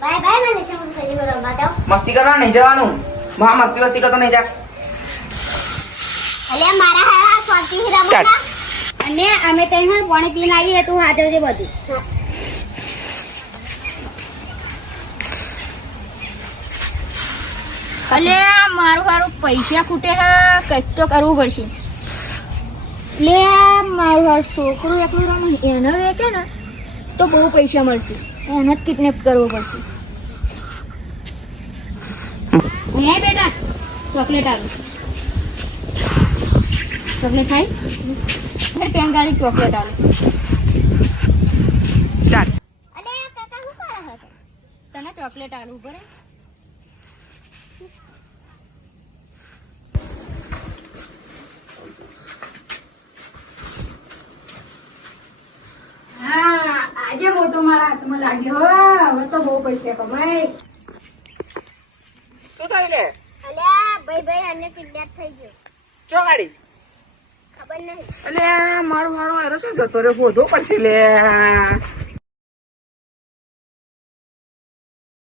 Bye bye મને સમજી રમવા જાવ. મસ્તી કરવા નહીં જવાનું. મહા મસ્તી કરતો નહીં જા. અલ્યા મારા હારા શાંતિ રમવા. અને અમે તઈને પાણી પીને આવીએ તું હાજર બધું. અલે મારું પૈસા ખૂટે હે, કંઈક તો કરવું પડશે. લે મારું હારું છોકરું એકલું રમે એને વેચે ને તો બહુ પૈસા મળશે. એને જ કિડનેપ કરવો પડશે. હે બેટા ચોકલેટ આવી. ચોકલેટ ખાઈ ટેંગારી ચોકલેટ આવે. અલ્યા કાકા શું કરે છે? તને ચોકલેટ આલવું પડે. હા આજે મોટો મારા હાથમાં લાગ્યો હો. હવે તો બહુ પૈસા કમાય. શું થયું લે? અલ્યા ભાઈ આને કિડનેપ થઈ ગયો. ચો ગાડી. ખબર નહીં. અલે મારું હારો શું જતો રે, ફોધો પડશે લે.